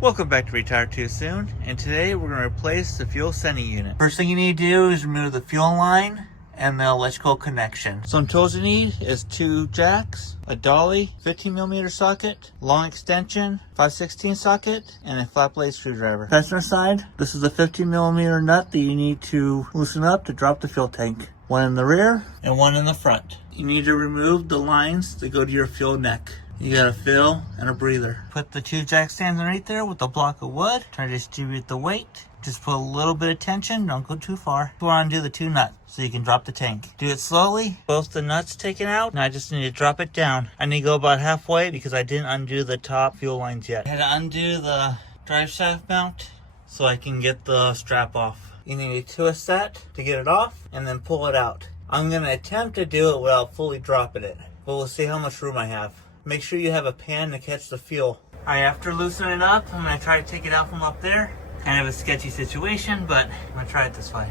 Welcome back to Retire Too Soon, and today we're going to replace the fuel sending unit. First thing you need to do is remove the fuel line and the electrical connection. Some tools you need is 2 jacks, a dolly, 15mm socket, long extension, 5/16 socket, and a flat blade screwdriver. Passenger side, this is a 15mm nut that you need to loosen up to drop the fuel tank. One in the rear and one in the front. You need to remove the lines that go to your fuel neck. You got a fill and a breather. Put the 2 jack stands right there with a block of wood. Try to distribute the weight. Just put a little bit of tension, don't go too far. You want to do the 2 nuts so you can drop the tank. Do it slowly, both the nuts taken out, and I just need to drop it down. I need to go about halfway because I didn't undo the top fuel lines yet. I had to undo the drive shaft mount so I can get the strap off. You need to twist that to get it off and then pull it out. I'm going to attempt to do it without fully dropping it, but we'll see how much room I have. Make sure you have a pan to catch the fuel. Alright, after loosening it up, I'm going to try to take it out from up there. Kind of a sketchy situation, but I'm going to try it this way.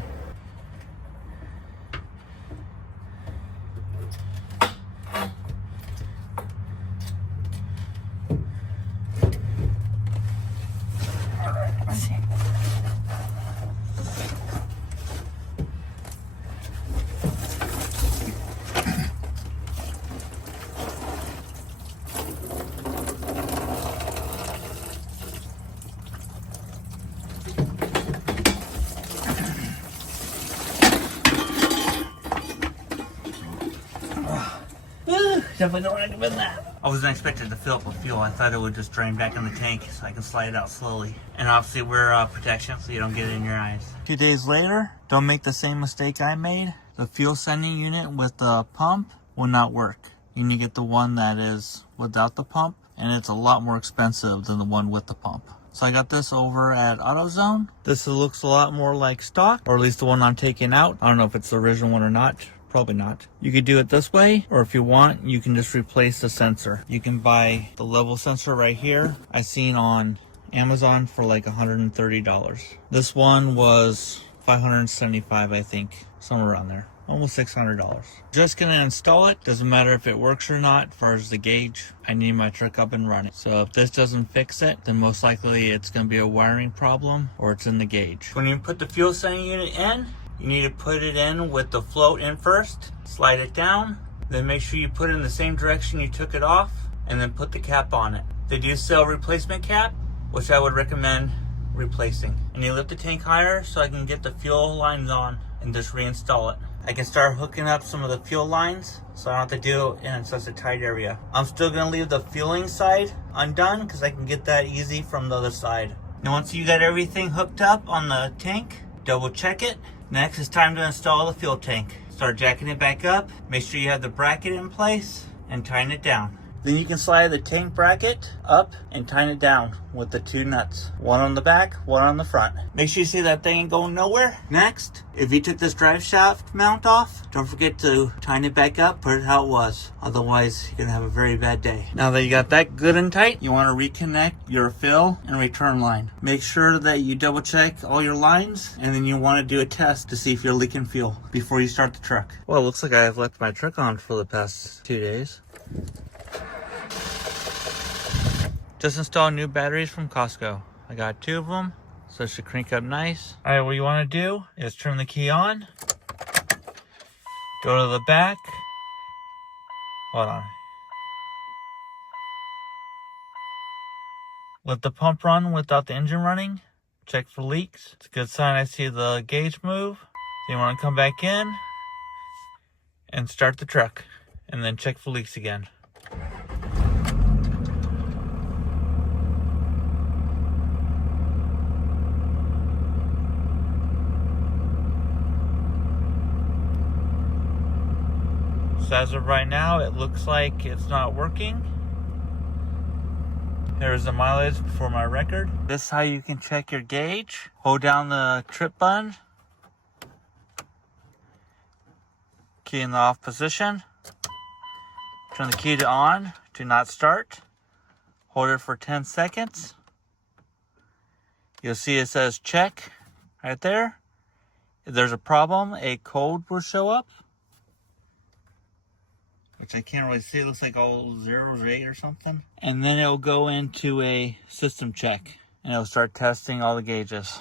Alright, let's see. Definitely don't recommend that. I wasn't expecting to fill up with fuel. I thought it would just drain back in the tank so I can slide it out slowly. And obviously wear protection so you don't get it in your eyes. 2 days later, don't make the same mistake I made. The fuel sending unit with the pump will not work. You need to get the one that is without the pump, and it's a lot more expensive than the one with the pump. So I got this over at AutoZone. This looks a lot more like stock, or at least the one I'm taking out. I don't know if it's the original one or not. Probably not. You could do it this way, or if you want, you can just replace the sensor. You can buy the level sensor right here. I seen on Amazon for like $130. This one was $575, I think, somewhere around there. Almost $600. Just gonna install it. Doesn't matter if it works or not. As far as the gauge, I need my truck up and running. So if this doesn't fix it, then most likely it's gonna be a wiring problem or it's in the gauge. When you put the fuel sending unit in, you need to put it in with the float in first, slide it down, then make sure you put it in the same direction you took it off, and then put the cap on it. They do sell a replacement cap, which I would recommend replacing. And you lift the tank higher so I can get the fuel lines on and just reinstall it. I can start hooking up some of the fuel lines so I don't have to do it in such a tight area. I'm still gonna leave the fueling side undone because I can get that easy from the other side. Now once you got everything hooked up on the tank, double check it. Next, it's time to install the fuel tank. Start jacking it back up. Make sure you have the bracket in place and tighten it down. Then you can slide the tank bracket up and tighten it down with the 2 nuts. One on the back, one on the front. Make sure you see that thing ain't going nowhere. Next, if you took this drive shaft mount off, don't forget to tighten it back up, put it how it was. Otherwise, you're gonna have a very bad day. Now that you got that good and tight, you wanna reconnect your fill and return line. Make sure that you double check all your lines, and then you wanna do a test to see if you're leaking fuel before you start the truck. Well, it looks like I've left my truck on for the past 2 days. Just installed new batteries from Costco. I got 2 of them, so it should crank up nice. All right, what you want to do is turn the key on, go to the back, hold on. Let the pump run without the engine running, check for leaks. It's a good sign I see the gauge move. So you want to come back in and start the truck, and then check for leaks again. So as of right now, it looks like it's not working. Here's the mileage for my record. This is how you can check your gauge. Hold down the trip button. Key in the off position. Turn the key to on. Do not start. Hold it for 10 seconds. You'll see it says check right there. If there's a problem, a code will show up, which I can't really see. It looks like all zeros or 8 or something. And then it'll go into a system check. and it'll start testing all the gauges.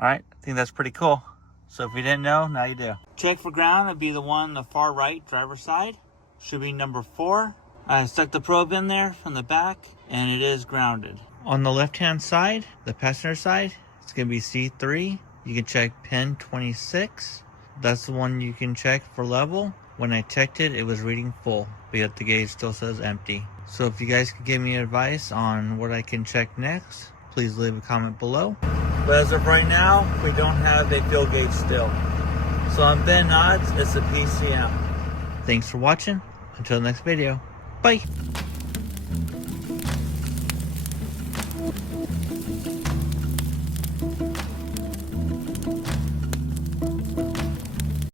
Alright, I think that's pretty cool. So if you didn't know, now you do. Check for ground, it'd be the one on the far right, driver's side. Should be number 4. I stuck the probe in there from the back, and it is grounded. On the left-hand side, the passenger side, it's going to be C3. You can check pin 26. That's the one you can check for level. When I checked it, it was reading full, but yet the gauge still says empty. So if you guys could give me advice on what I can check next, please leave a comment below. But as of right now, we don't have a fuel gauge still. So on Ben Odds, it's a PCM. Thanks for watching. Until the next video. Bye.